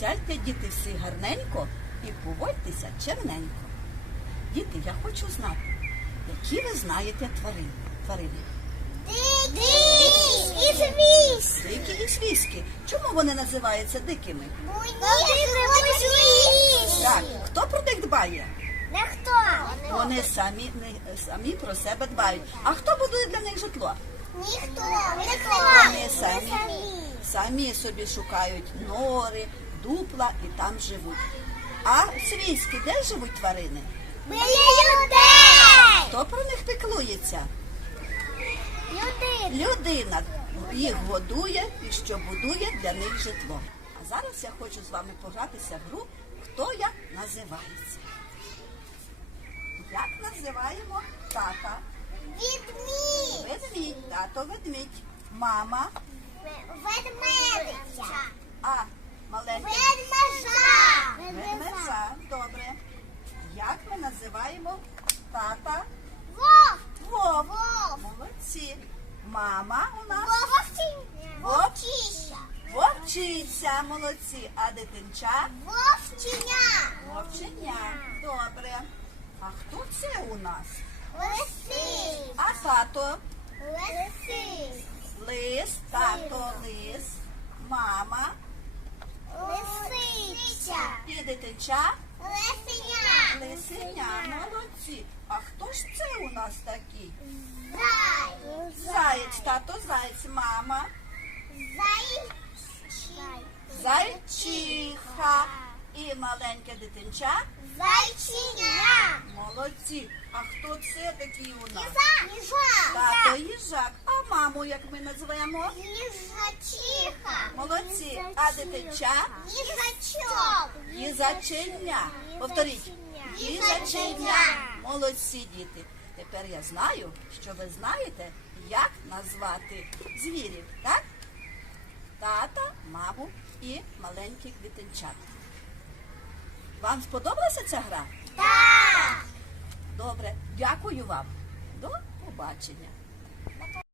Сядьте, діти, всі гарненько і поводьтеся черненько. Діти, я хочу знати, які ви знаєте тварини. тварини. Дикі і звіс. Дикі і свійські. Чому вони називаються дикими? Так, хто про них дбає? Не хто? Вони самі, не- самі про себе дбають. А хто будує для них житло? Ніхто. Вони самі, самі собі шукають нори, дупла і там живуть. А свійські, де живуть тварини? Біля людей. Хто про них піклується? Люди. Людина їх годує і що будує для них житло. А зараз я хочу з вами погратися в гру Хто я називається. Як називаємо тата? Відмінь. Ведмідь, тато ведмідь, мама, Ведмедиця. Добре. Як ми називаємо тата? Вов. Вовк. Молодці. Мама у нас Вовчища. вовчиця, молодці. А дитинча Вовчиня. вовченя. Добре. А хто це у нас? Лиси. А тато? Лиси. Лис, тато, лис, мама Лисиця. і дитинча Лисеня. лисеня. Молодці. А хто ж це у нас такий? Зай. Заєць, тато, заєць, мама, Зай. зайчиха і маленьке дитинча. Зайчиня. Молодці. А хто це такий у нас? Їжа. Тато їжак. А маму як ми назвемо? Їжачиха. А дитинча? Їжачок. Повторіть. Їзаченя. Молодці діти. Тепер я знаю, що ви знаєте, як назвати звірів, так? Тата, маму і маленьких дитинчат. Вам сподобалася ця гра? Так. Добре, дякую вам. До побачення.